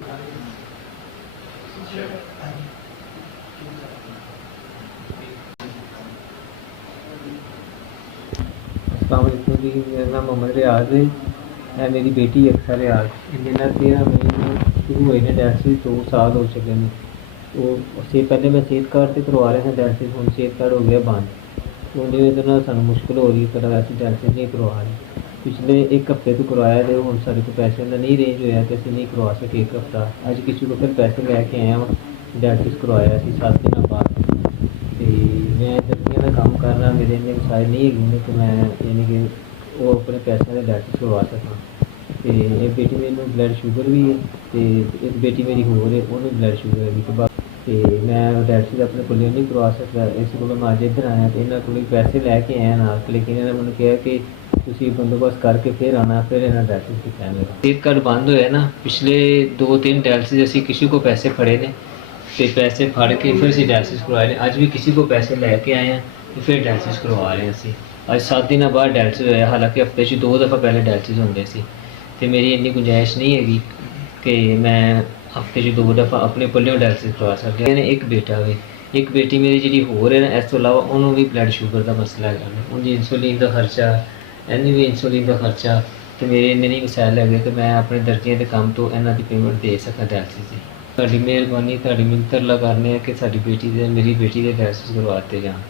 अस्सलाम वालेकुम जी, मेरा नाम मोहम्मद रियाज है। मेरी बेटी अक्सर रियाज, इनके ना 13 मई ਨੂੰ शुरू ਹੋਏ ਨੇ ਡਾਇਲਸਿਸ 2 ਸਾਲ ਹੋ ਚੁੱਕੇ ਨੇ। उससे पहले मैं सेहत कार्ड से करवा रहा था डायलिसिस, ਹੁਣ सेहत कार्ड हो गया बंद। ਉਹਦੇ ਵਿੱਚ ਨਾ ਸਾਨੂੰ ਮੁਸ਼ਕਿਲ ਹੋ ਰਹੀ ਪਰ ਅਸੀਂ ਡਾਇਲਿਸਿਸ ਨਹੀਂ ਕਰਵਾ ਰਹੇ। ਪਿਛਲੇ 1 ਹਫ਼ਤੇ ਤੋਂ ਕਰਵਾਇਆ ਤੇ ਹੁਣ ਸਾਡੇ ਕੋਲ ਪੈਸੇ ਦਾ ਨਹੀਂ ਅਰੇਂਜ ਹੋਇਆ ਤੇ ਅਸੀਂ ਨਹੀਂ ਕਰਵਾ ਸਕੇ 1 ਹਫ਼ਤਾ। ਅੱਜ ਕਿਸੇ ਕੋਲ ਫਿਰ ਪੈਸੇ ਲੈ ਕੇ ਆਇਆ ਵਾਂ, ਡਾਇਲਿਸਿਸ ਕਰਵਾਇਆ ਸੀ 7 ਦਿਨਾਂ ਬਾਅਦ। ਤੇ ਮੈਂ ਦਰਜੀਆਂ ਦਾ ਕੰਮ ਕਰ ਰਹਾ, ਮੇਰੇ ਇੰਨੇ ਵਸਾਇਲ ਨਹੀਂ ਹੈਗੇ ਨੇ ਕਿ ਮੈਂ ਯਾਨੀ ਕਿ ਉਹ ਆਪਣੇ ਪੈਸਿਆਂ ਦੇ ਡਾਇਲਿਸਿਸ ਕਰਵਾ ਸਕਾਂ। ਤੇ ਇੱਕ ਬੇਟੀ ਮੈਨੂੰ ਬਲੱਡ ਸ਼ੂਗਰ ਵੀ ਹੈ ਤੇ ਇੱਕ ਬੇਟੀ ਮੇਰੀ ਹੋਰ ਹੈ, ਉਹਨੂੰ ਬਲੱਡ ਸ਼ੂਗਰ ਹੈ ਵੀ। ਤੇ ਮੈਂ ਡਾਇਲਿਸਿਸ ਆਪਣੇ ਕੋਲੋਂ ਨਹੀਂ ਕਰਵਾ ਸਕਦਾ, ਇਸ ਕੋਲੋਂ ਮੈਂ ਅੱਜ ਇੱਧਰ ਆਇਆ ਤੇ ਇਹਨਾਂ ਕੋਲੋਂ ਪੈਸੇ ਲੈ ਕੇ ਆਇਆ ਨਾਲ। ਲੇਕਿਨ ਇਹਨਾਂ ਨੇ ਮੈਨੂੰ ਕਿਹਾ ਕਿ ਤੁਸੀਂ ਬੰਦੋਬਸਤ ਕਰਕੇ ਫਿਰ ਆਉਣਾ, ਫਿਰ ਇਹਨਾਂ ਡਾਇਲਿਸਿਸ ਕੀਤਾ ਮੇਰਾ। सेहत कार्ड बंद होया ना, पिछले 2-3 डायलिसिस असी किसी को पैसे फड़े ने ते पैसे फड़ के फिर असी डायलिसिस करवाए ने। अज भी किसी को पैसे लैके आए हैं तो फिर डायलिसिस करवा रहे हैं असी। अज 7 दिन बाद डायलिसिस होया, हालांकि हफ्ते 2 दफ़ा पहले डायलिसिस होंदे सी ते मेरी इन्नी गुंजाइश नहीं हैगी कि मैं हफ्ते 2 दफ़ा अपने पल्लियों डायलिसिस करवा सकता। एक बेटा वे, एक बेटी मेरी जी होर है ना, इस तो इलावा उन्होंने भी ब्लड शुगर का मसला है, उनकी इंसुलिन का खर्चा, इन्हें भी इंसुलिन का खर्चा। तो मेरे इन्ने नहीं वसाइल है कि मैं अपने दर्जियां के काम तो इन्हों की पेमेंट दे सका डायलिसिस की। तुहाडी मेहरबानी, तुहाडी मिन्नत अल्लाह करने कि साडी बेटी दे, मेरी बेटी के डायलिसिस करवाते जान।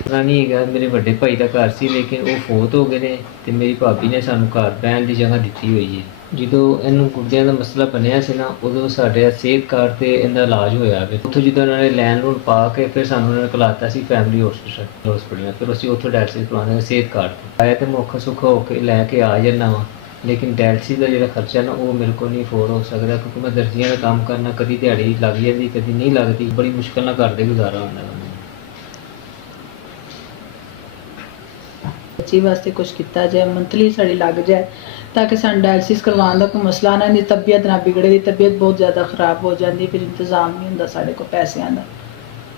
पता नहीं है, मेरे बड़े भाई का घर से लेकिन वो फोत हो गए हैं तो मेरी भाभी ने सानू घर बहन की जगह दी हुई है। जो इनू गुर्दियां का मसला बनया से ना, उदों साडे सेहत कार्ड से इनका इलाज होया वे। उत्थों जो इन्होंने लैन लून पा के फिर सानू उन्होंने कलाता सी फैमिली हॉस्पिटल, फिर असीं उत्थों डायलिसिस करवाने सेहत कार्ड तो आया तो मुख सुख होकर लैके आ जाना वा। लेकिन डायलिसिस का जो खर्चा ना वो मेरे को नहीं अफोर्ड हो सकता, क्योंकि मैं दर्जियां का काम करना, कभी दिहाड़ी लग जाती कभी नहीं लगती, बड़ी मुश्किल ना घर दे गुजारा होंदा। बच्ची वास्ते कुछ किया जाए, मंथली साड़ी लग जाए ताकि सानू डायलिसिस करवाने का कोई मसला ना, इनकी तबीयत ना बिगड़े। दी तबीयत बहुत ज़्यादा ख़राब हो जाती, फिर इंतजाम नहीं होंदा साढ़े को पैसों का।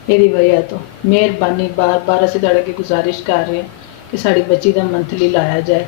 यही वजह तो मेहरबानी बार बार असीं तुहाडे अगे गुजारिश कर रहे हैं कि साड़ी बच्ची का मंथली लाया जाए।